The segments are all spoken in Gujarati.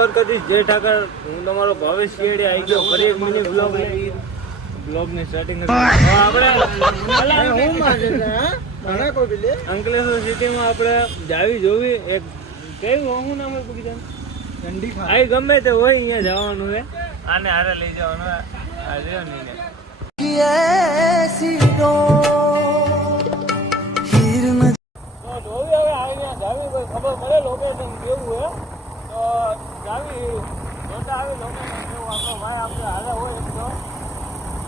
દ્વારકાધીશ, જય ઠાકર. હું તમારો ભાવેશ શિયાળી આવી ગયો ફરી એક મિની બ્લોગની સ્ટાર્ટિંગ. આપણે અંકલેશ્વર સિટીમાં આપણે જાવી જોવી એક કેવું શું નામ હોય બીજાનું આ ગમે તે હોય અહીંયા જવાનું છે. આને હારે લઈ જવાનું આ રહ્યો નહીં ખબર પડે લોકેશન કેવું હોય તો જાવી જોતા આવી લોકેશન કેવું આપણો ભાઈ આપણે હારે હોય તો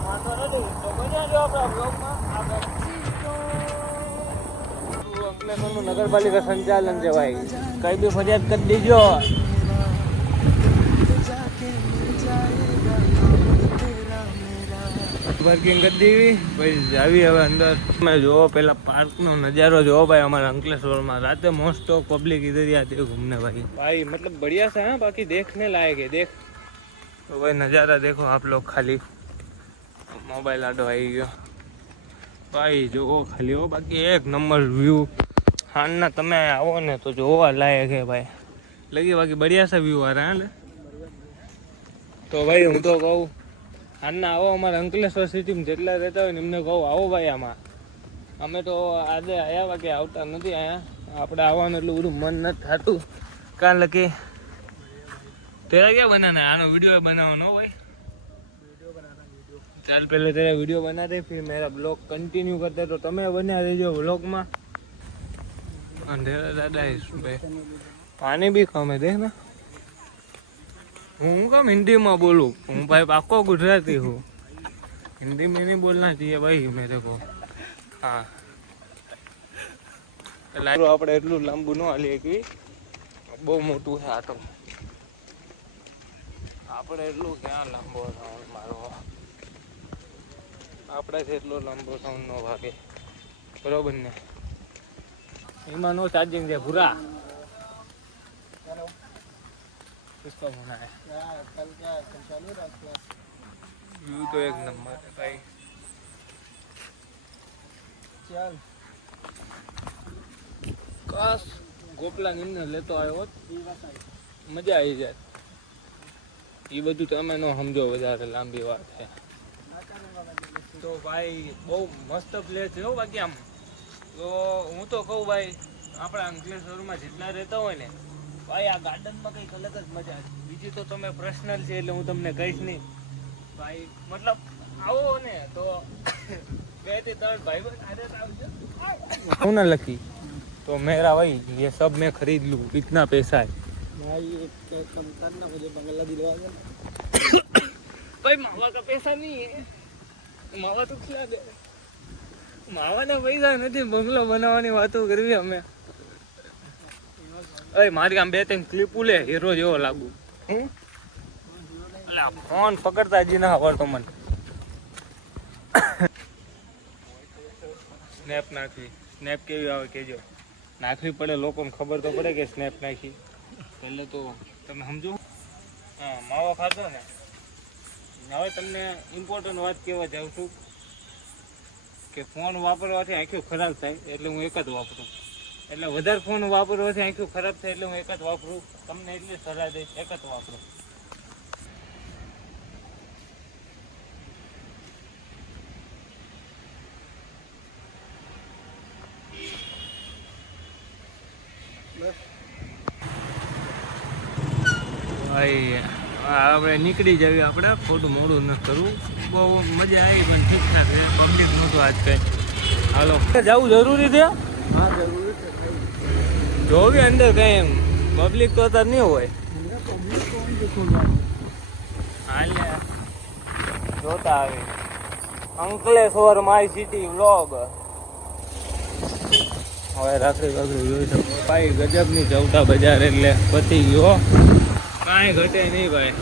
વાંધો નથી. તો બન્યા જો આપણા બ્લોગમાં અંકલેશ્વરનું નગરપાલિકા સંચાલન છે ભાઈ, કઈ બી ફરિયાદ કરી દેજો. પાર્કિંગ કરી દેવી પછી આવી હવે અંદર. તમે જોવો પેલા પાર્કનો નજારો જોવો ભાઈ. અમારા અંકલેશ્વરમાં રાતે મોસ્ટ ઓફ પબ્લિક इधर ही आती है घूमने भाई मतलब बढ़िया सा है, बाकी देखने लायक है. देख तो भाई नज़ारा देखो आप लोग. खाली मोबाइल आडो आई गयो भाई જોવો ખાલી હો. બાકી એક નંબર વ્યૂ હાલના તમે આવો ને તો જોવા લાયક है भाई. लगी बाकी बढ़िया सा व्यू आ रहा है. તો ભાઈ હું તો કહું આના આવો અમારા અંકલેશ્વર સિટીમાં જેટલા રહેતા હોય ને એમને કહું આવો ભાઈ. આમાં અમે તો આજે આવ્યા બાકી આવતા નથી અહીંયા. આપણે આવવાનું એટલું બધું મન નથી થતું કારણ લખી તેરા ક્યાં બનાના આનો વિડીયો બનાવવાનો ભાઈ. ચાલ पहले तेरा वीडियो बना दे फिर मेरा ब्लॉग कंटिन्यू करते तो તમે બન્યા રહેજો વ્લોગમાં. अंधेरा ज़्यादा है सुबह. पानी भी कम है देख ना. हूँ कम हिंदी में बोलूँ, हूँ भाई पाको गुजराती हूँ. हिंदी में नहीं बोलना चाहिए भाई मेरे को. हाँ આપણે એટલું લાંબુ ન હાલીએ કે બહુ મોટું છે આ તો. આપણે એટલું ક્યાં લાંબો સાઉન્ડ મારો આપણાથી એટલો લાંબો સાઉન્ડ ન ભાગે બરોબર ને. એમાં નો ચાર્જિંગ છે પૂરા. किसका फोन है? कल क्या कल चालू रहा क्लास. व्यू तो एक नंबर है भाई. चल काश गोपला निम्न लेतो आयो होत मजा આવી જાય. એ બધું તમે ન સમજો, વધારે લાંબી વાત છે. તો ભાઈ બહુ મસ્ત પ્લેસ છે હો. બાકી આમ તો હું તો કહું ભાઈ આપણા અંકલેશ્વરમાં જેટલા રહેતા હોય ને ભાઈ આ ગાર્ડનમાં કંઈક અલગ જ મજા છે. બીજી તો તમે પર્સનલ છે એટલે હું તમને કહીશ નહીં ભાઈ. મતલબ આવો ને તો कहते तब भाई ना लकी तो मेरा भाई ये सब मैं खरीद लूँ. इतना पैसा है भाई. एक कम करना मुझे बंगला दिलवा दे भाई. मावा का पैसा नहीं है. मावा तो खिला दे. मावा ना पैसा नहीं बंगलो बनावવાની વાતો કરવી અમે. અરે મારી આમ બે ત્રણ ક્લિપ લે હીરો જેવો લાગુ. ફોન પકડતા જ ના આવડતો મને. સ્નેપ નાખવી. સ્નેપ કેવી આવે કેજો. નાખવી પડે લોકોને ખબર તો પડે કે સ્નેપ નાખી. પહેલે તો તમે સમજો. હા માવો ખાધો ને. હવે તમને ઇમ્પોર્ટન્ટ વાત કહેવા જાઉં છું કે ફોન વાપરવાથી આંખો ખરાબ થાય એટલે હું એક જ વાપરું. એટલે વધારે ફોન વાપરવાથી આંખો ખરાબ થાય એટલે હું એક જ વાપરું. તમને એટલી સલાહ દઈશ એક જ વાપરું. ભાઈ આપણે નીકળી જઈએ. આપણે ખોટું મોડું ન કરવું. બહુ મજા આવી પણ ઠીકઠાક છે. પબ્લિક નહોતું આજ કંઈ. હાલો જવું જરૂરી છે. હા જરૂરી છે. જોવી અંદર કંઈ એમ પબ્લિક તો અત્યારે નહીં હોય. હાલ જોતા આવી અંકલેશ્વર માય સિટી વ્લોગ. હવે રાખડી વાકડી જોઈ શકો ભાઈ. ગજબની ચૌટા બજાર એટલે પતી ગયો. કાંઈ ઘટે નહીં ભાઈ.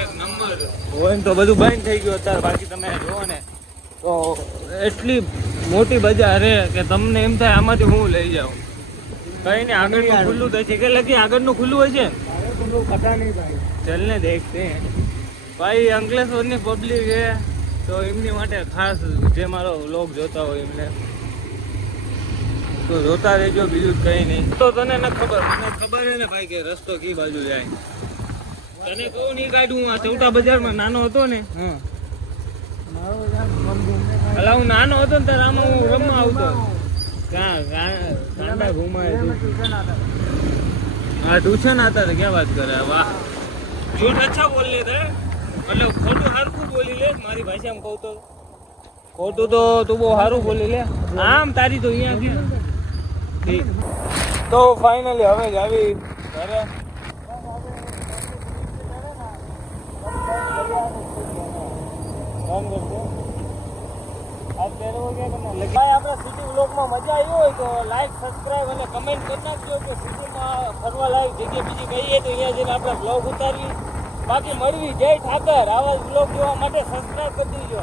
એક નંબર હોય ને તો બધું બંધ થઈ ગયું અત્યારે. બાકી તમે જુઓ ને તો એટલી મોટી બજાર છે કે તમને એમ થાય આમાંથી હું લઈ જાઉં. કઈ ને આગળનું ખુલ્લું થાય છે કે લગી આગળનું ખુલ્લું હોય છે. પતા નહીં ભાઈ. ચલને દેખતે ભાઈ. અંકલેશ્વરની પબ્લિક છે તો એમની માટે ખાસ જે મારો વ્લોગ જોતા હોય એમને તો જોતા રહેજો, બીજું જ કંઈ નહીં. તો તને ન ખબર, મને ખબર છે ને ભાઈ કે રસ્તો કી બાજુ જાય. તને કહું નહીં કાઢું, આ ચૌટા બજારમાં નાનો હતો ને, હા અલા હું નાનો હતો ને ત્યારે આમાં હું રમવા આવતો. કાંડા ઘુમાય. हाँ ट्यूशन आता था, क्या बात कर रहा है, वाह झूठ अच्छा बोल लेते हैं, मतलब खोटू हारू बोली ले, मारी भाषा में कहूँ तो खोटू तो तू वो हारू बोली ले, आम तारी तो यहाँ की ठीक. तो फाइनली હવે જ આવી ઘરે. આપણા સિટી વ્લોગમાં મજા આવી હોય તો લાઈક, સબસ્ક્રાઈબ અને કમેન્ટ કરી નાખજો કે સિટીમાં ફરવા લાયક જગ્યા બીજી કહીએ તો અહીંયા જઈને આપણે બ્લોગ ઉતારવી. બાકી મળવી જય ઠાકર. આવા જ બ્લોગ જોવા માટે સબસ્ક્રાઈબ કરી દેજો.